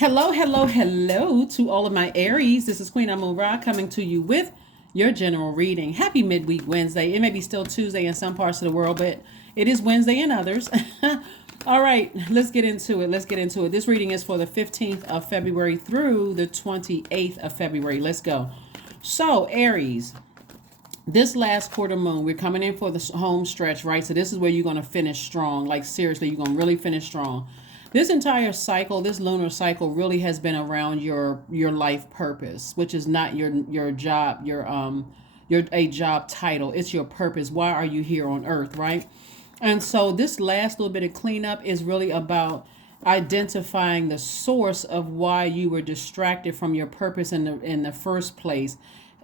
Hello, hello, hello to all of my Aries. This is Queen Amun Ra coming to you with your general reading. Happy midweek Wednesday. It may be still Tuesday in some parts of the world, but it is Wednesday in others. All right, let's get into it. Let's get into it. This reading is for the 15th of February through the 28th of February. Let's go. So, Aries, this last quarter moon, we're coming in for the home stretch, right? So this is where you're going to finish strong. Like seriously, you're going to really finish strong. This entire cycle, this lunar cycle, really has been around your life purpose, which is not your job, your a job title. It's your purpose. Why are you here on Earth, right? And so this last little bit of cleanup is really about identifying the source of why you were distracted from your purpose in the first place,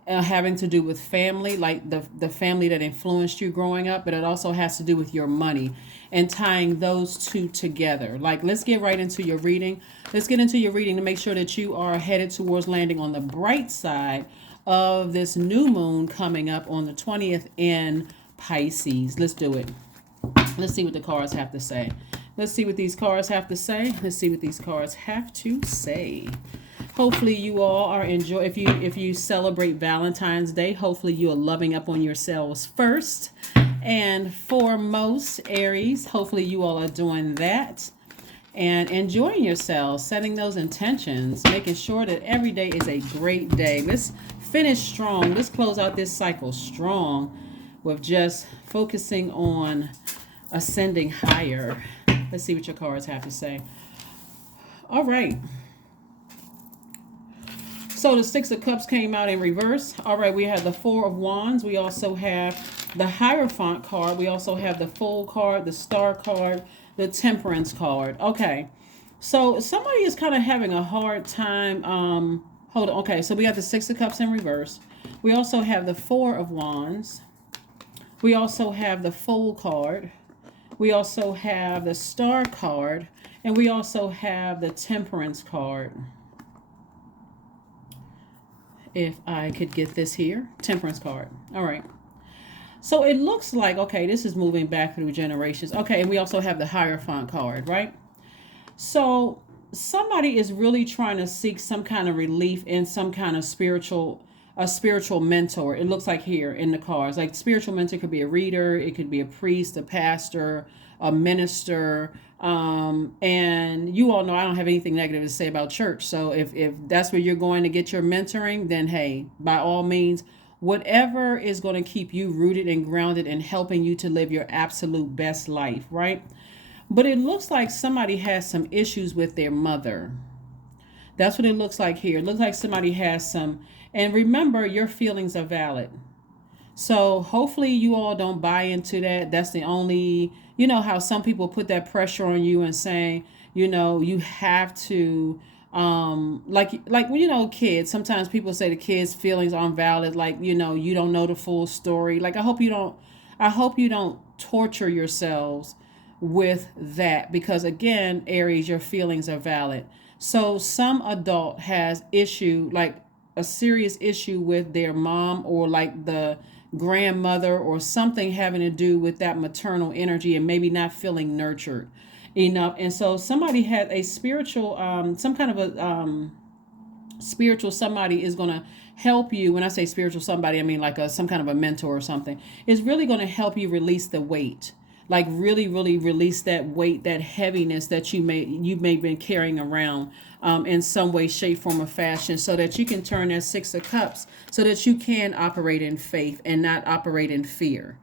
having to do with family, like the family that influenced you growing up, but it also has to do with your money and tying those two together. Like, let's get right into your reading. Let's get into your reading to make sure that you are headed towards landing on the bright side of this new moon coming up on the 20th in Pisces. Let's do it. Let's see what the cards have to say. Let's see what these cards have to say. Let's see what these cards have to say. Hopefully you all are enjoy. If you celebrate Valentine's Day, hopefully you are loving up on yourselves first and foremost, Aries. Hopefully you all are doing that and enjoying yourselves, setting those intentions, making sure that every day is a great day. Let's finish strong. Let's close out this cycle strong with just focusing on ascending higher. Let's see what your cards have to say. All right. So the Six of Cups came out in reverse. All right, we have the Four of Wands. We also have the Hierophant card. We also have the Fool card, the Star card, the Temperance card. Okay, so somebody is kind of having a hard time. Hold on. Okay, so we have the Six of Cups in reverse. We also have the Four of Wands. We also have the Fool card. We also have the Star card. And we also have the Temperance card. If I could get this here, Temperance card. All right. So it looks like, okay, this is moving back through generations. Okay, and we also have the Hierophant card, right? So somebody is really trying to seek some kind of relief in some kind of a spiritual mentor. It looks like here in the cards, like spiritual mentor could be a reader, it could be a priest, a pastor, a minister. And you all know I don't have anything negative to say about church. So if that's where you're going to get your mentoring, then hey, by all means, whatever is going to keep you rooted and grounded and helping you to live your absolute best life, right? But it looks like somebody has some issues with their mother. That's what it looks like here. It looks like somebody has some, and remember, your feelings are valid. So hopefully you all don't buy into that. That's the only, you know how some people put that pressure on you and saying, you have to, like kids. Sometimes people say the kids' feelings aren't valid. Like, you don't know the full story. Like, I hope you don't torture yourselves with that, because again, Aries, your feelings are valid. So some adult has issue, like a serious issue with their mom, or like the grandmother, or something having to do with that maternal energy and maybe not feeling nurtured enough. And so somebody had a spiritual, some kind of a spiritual somebody is going to help you. When I say spiritual somebody, I mean like some kind of a mentor or something, is really going to help you release the weight. Like really, really release that weight, that heaviness that you may been carrying around in some way, shape, form, or fashion, so that you can turn that Six of Cups, so that you can operate in faith and not operate in fear.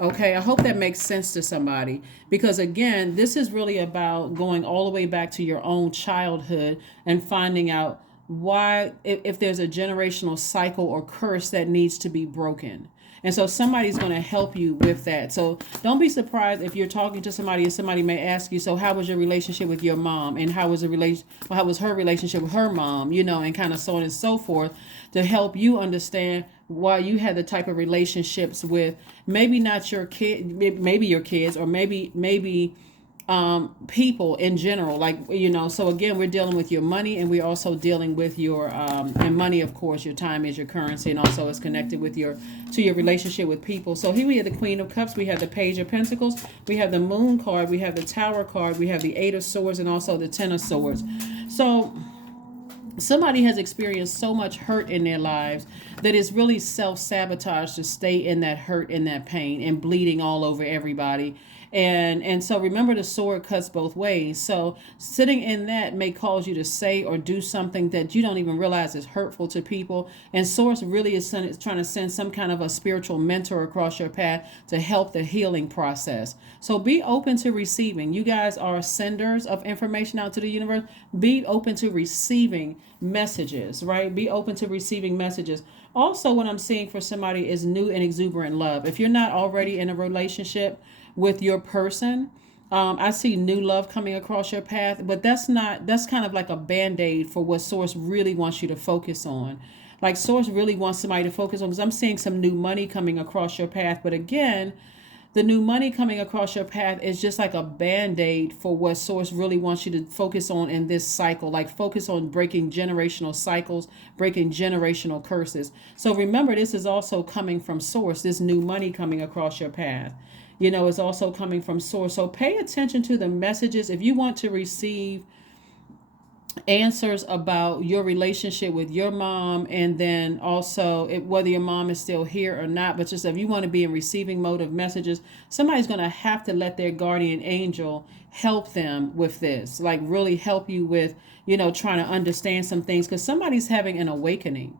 Okay, I hope that makes sense to somebody, because again, this is really about going all the way back to your own childhood and finding out why, if there's a generational cycle or curse that needs to be broken. And so somebody's going to help you with that. So don't be surprised if you're talking to somebody and somebody may ask you, so how was your relationship with your mom? And how was how was her relationship with her mom? And kind of so on and so forth, to help you understand why you had the type of relationships with maybe not your kid, maybe your kids, or maybe people in general, like, so again, we're dealing with your money, and we're also dealing with your and money, of course. Your time is your currency, and also it's connected with your relationship with people. So here we have the Queen of Cups, we have the Page of Pentacles, we have the Moon card, we have the Tower card, we have the Eight of Swords, and also the Ten of Swords. So somebody has experienced so much hurt in their lives that it's really self-sabotage to stay in that hurt and that pain and bleeding all over everybody. And so remember, the sword cuts both ways. So sitting in that may cause you to say or do something that you don't even realize is hurtful to people. And source really is trying to send some kind of a spiritual mentor across your path to help the healing process. So be open to receiving. You guys are senders of information out to the universe. Be open to receiving messages, right? Be open to receiving messages. Also, what I'm seeing for somebody is new and exuberant love. If you're not already in a relationship with your person, I see new love coming across your path, but that's kind of like a band-aid for what source really wants you to focus on. Like, source really wants somebody to focus on, because I'm seeing some new money coming across your path. But again, the new money coming across your path is just like a band-aid for what source really wants you to focus on in this cycle. Like, focus on breaking generational cycles, breaking generational curses. So remember, this is also coming from source. This new money coming across your path, is also coming from source. So pay attention to the messages. If you want to receive answers about your relationship with your mom, and then also whether your mom is still here or not, but just if you want to be in receiving mode of messages, somebody's going to have to let their guardian angel help them with this, like really help you with, trying to understand some things, because somebody's having an awakening.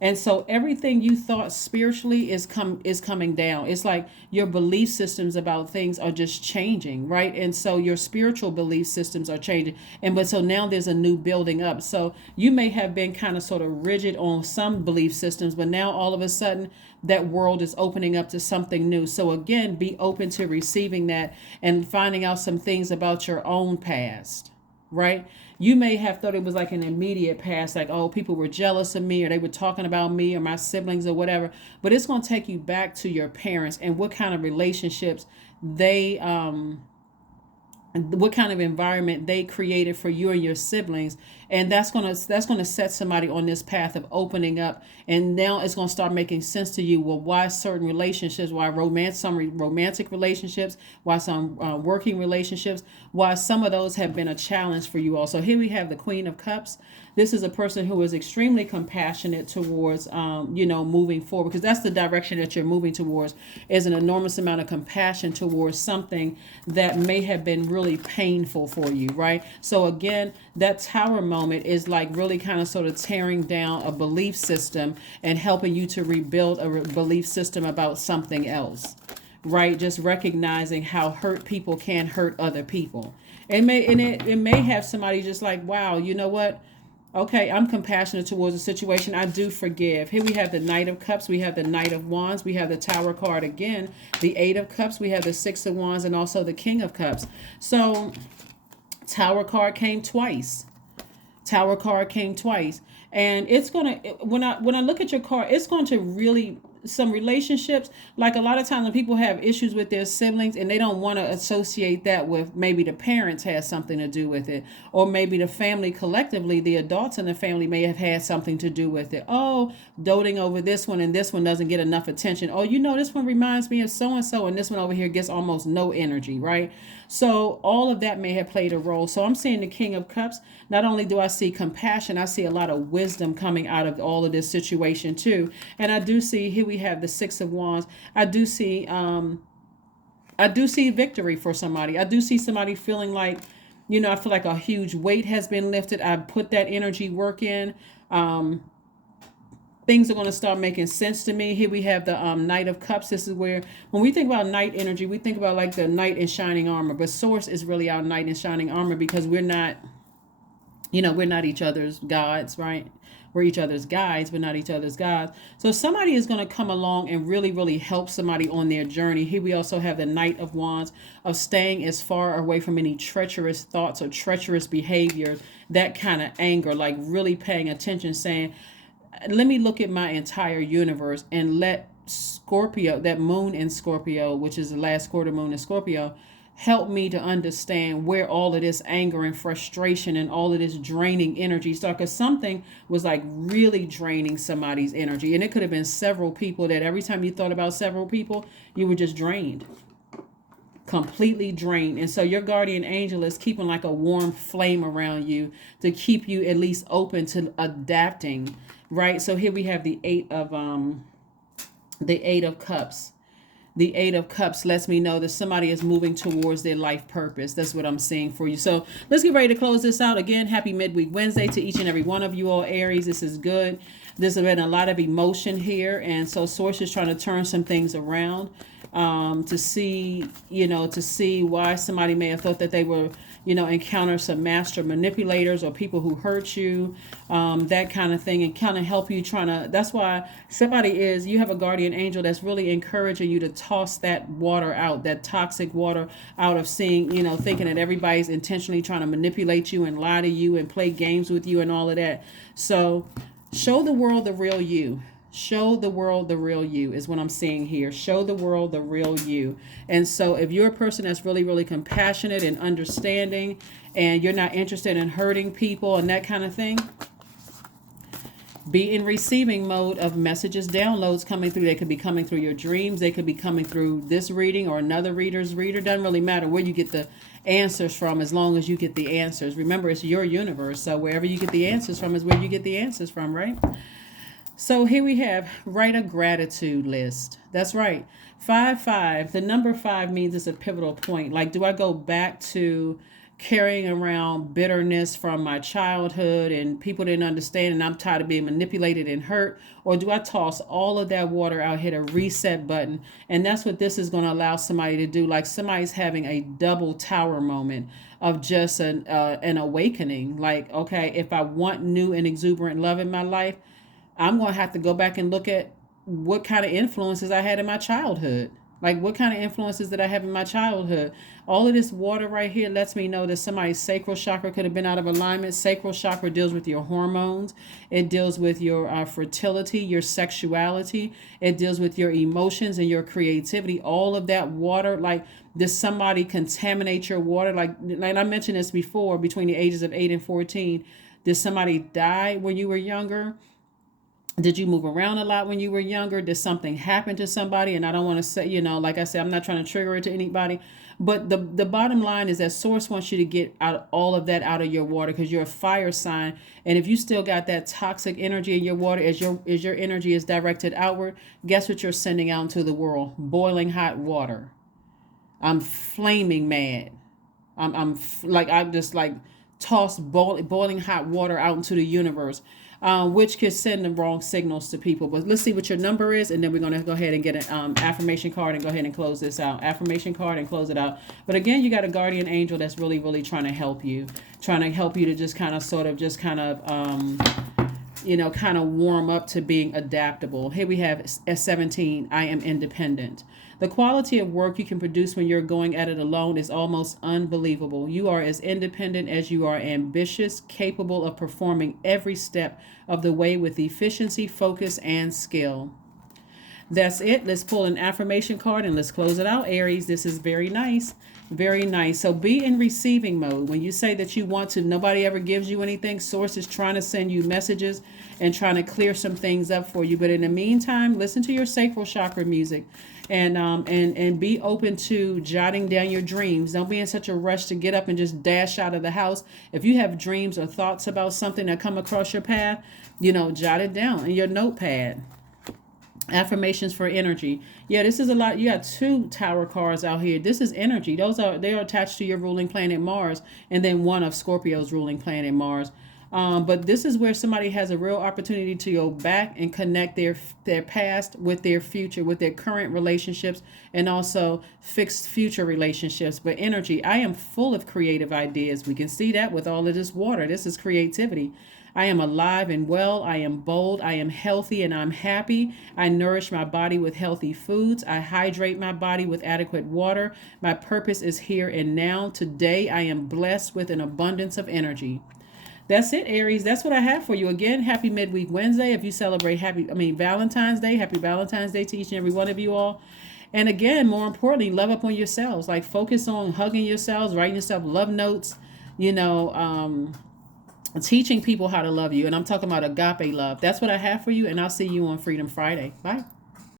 And so everything you thought spiritually is coming down. It's like your belief systems about things are just changing, right? And so your spiritual belief systems are changing. But so now there's a new building up. So you may have been kind of sort of rigid on some belief systems, but now all of a sudden that world is opening up to something new. So again, be open to receiving that and finding out some things about your own past, right? You may have thought it was like an immediate past, like, oh, people were jealous of me, or they were talking about me or my siblings or whatever. But it's going to take you back to your parents and what kind of relationships they what kind of environment they created for you and your siblings, and that's gonna set somebody on this path of opening up. And now it's gonna start making sense to you. Well, why certain relationships, why some romantic relationships, why some working relationships, why some of those have been a challenge for you all. So here we have the Queen of Cups. This is a person who is extremely compassionate towards, moving forward, because that's the direction that you're moving towards, is an enormous amount of compassion towards something that may have been really painful for you, right? So again, that Tower moment is like really kind of sort of tearing down a belief system and helping you to rebuild a belief system about something else, right? Just recognizing how hurt people can hurt other people. It may have somebody just like, wow, you know what? Okay, I'm compassionate towards the situation. I do forgive. Here we have the Knight of Cups. We have the Knight of Wands. We have the Tower card again. The Eight of Cups. We have the Six of Wands, and also the King of Cups. So Tower card came twice. Tower card came twice. And it's going to, when I look at your card, it's going to really, some relationships, like a lot of times when people have issues with their siblings and they don't want to associate that with maybe the parents had something to do with it, or maybe the family collectively, the adults in the family may have had something to do with it. Oh, doting over this one, and this one doesn't get enough attention. Oh, this one reminds me of so and so, and this one over here gets almost no energy, right? So all of that may have played a role. So I'm seeing the King of Cups. Not only do I see compassion, I see a lot of wisdom coming out of all of this situation too. And I do see, here we have the Six of Wands. I do see victory for somebody. I do see somebody feeling like, I feel like a huge weight has been lifted. I put that energy work in. Things are going to start making sense to me. Here we have the Knight of Cups. This is where, when we think about knight energy, we think about like the knight in shining armor. But Source is really our knight in shining armor, because we're not each other's gods, right? We're each other's guides, but not each other's gods. So somebody is going to come along and really, really help somebody on their journey. Here we also have the Knight of Wands, of staying as far away from any treacherous thoughts or treacherous behaviors, that kind of anger, like really paying attention, saying, let me look at my entire universe and let Scorpio, that moon in Scorpio, which is the last quarter moon in Scorpio, help me to understand where all of this anger and frustration and all of this draining energy started. Because something was like really draining somebody's energy. And it could have been several people that every time you thought about several people, you were just drained, completely drained. And so your guardian angel is keeping like a warm flame around you to keep you at least open to adapting, right? So here we have the eight of cups. The Eight of Cups lets me know that somebody is moving towards their life purpose. That's what I'm seeing for you. So let's get ready to close this out. Again, happy midweek Wednesday to each and every one of you all, Aries. This is good. There's been a lot of emotion here. And so Source is trying to turn some things around to see why somebody may have thought that they were, encounter some master manipulators or people who hurt you, that kind of thing, and kind of help you that's why you have a guardian angel that's really encouraging you to toss that water out, that toxic water out of thinking that everybody's intentionally trying to manipulate you and lie to you and play games with you and all of that. So show the world the real you. Show the world the real you is what I'm seeing here. Show the world the real you. And so if you're a person that's really, really compassionate and understanding, and you're not interested in hurting people and that kind of thing, be in receiving mode of messages, downloads coming through. They could be coming through your dreams. They could be coming through this reading or another reader's reader. Doesn't really matter where you get the answers from, as long as you get the answers. Remember, it's your universe. So wherever you get the answers from is where you get the answers from, right? So here we have, write a gratitude list. That's right. 5-5. The number 5 means it's a pivotal point. Like, do I go back to carrying around bitterness from my childhood and people didn't understand and I'm tired of being manipulated and hurt? Or do I toss all of that water out, hit a reset button? And that's what this is going to allow somebody to do. Like somebody's having a double tower moment of just an awakening. Like, okay, if I want new and exuberant love in my life, I'm going to have to go back and look at what kind of influences I had in my childhood. Like, what kind of influences did I have in my childhood? All of this water right here lets me know that somebody's sacral chakra could have been out of alignment. Sacral chakra deals with your hormones. It deals with your fertility, your sexuality. It deals with your emotions and your creativity. All of that water, like, did somebody contaminate your water? Like I mentioned this before, between the ages of 8 and 14, did somebody die when you were younger? Did you move around a lot when you were younger? Did something happen to somebody? And I don't want to say, like I said, I'm not trying to trigger it to anybody. But the bottom line is that Source wants you to get out all of that out of your water, because you're a fire sign. And if you still got that toxic energy in your water, as your energy is directed outward, guess what you're sending out into the world? Boiling hot water. I'm flaming mad. I'm just like tossed boiling hot water out into the universe. Which could send the wrong signals to people. But let's see what your number is, and then we're going to go ahead and get an affirmation card and go ahead and close this out. Affirmation card and close it out. But again, you got a guardian angel that's really, really trying to help you to just kind of warm up to being adaptable. Here we have S17, I am independent. The quality of work you can produce when you're going at it alone is almost unbelievable. You are as independent as you are ambitious, capable of performing every step of the way with efficiency, focus, and skill. That's it. Let's pull an affirmation card and let's close it out. Aries, this is very nice. Very nice. So be in receiving mode. When you say that you want to, nobody ever gives you anything. Source is trying to send you messages and trying to clear some things up for you. But in the meantime, listen to your sacral chakra music and be open to jotting down your dreams. Don't be in such a rush to get up and just dash out of the house. If you have dreams or thoughts about something that come across your path, jot it down in your notepad. Affirmations for energy. Yeah, this is a lot. You got 2 tower cards out here. This is energy. They are attached to your ruling planet Mars, and then one of Scorpio's ruling planet Mars. But this is where somebody has a real opportunity to go back and connect their past with their future, with their current relationships, and also fixed future relationships. But energy, I am full of creative ideas. We can see that with all of this water. This is creativity. I am alive and well. I am bold. I am healthy and I'm happy. I nourish my body with healthy foods. I hydrate my body with adequate water. My purpose is here and now. Today, I am blessed with an abundance of energy. That's it, Aries. That's what I have for you. Again, happy midweek Wednesday. If you celebrate Valentine's Day, happy Valentine's Day to each and every one of you all. And again, more importantly, love up on yourselves. Like focus on hugging yourselves, writing yourself love notes, you know, teaching people how to love you. And I'm talking about agape love. That's what I have for you. And I'll see you on Freedom Friday. Bye.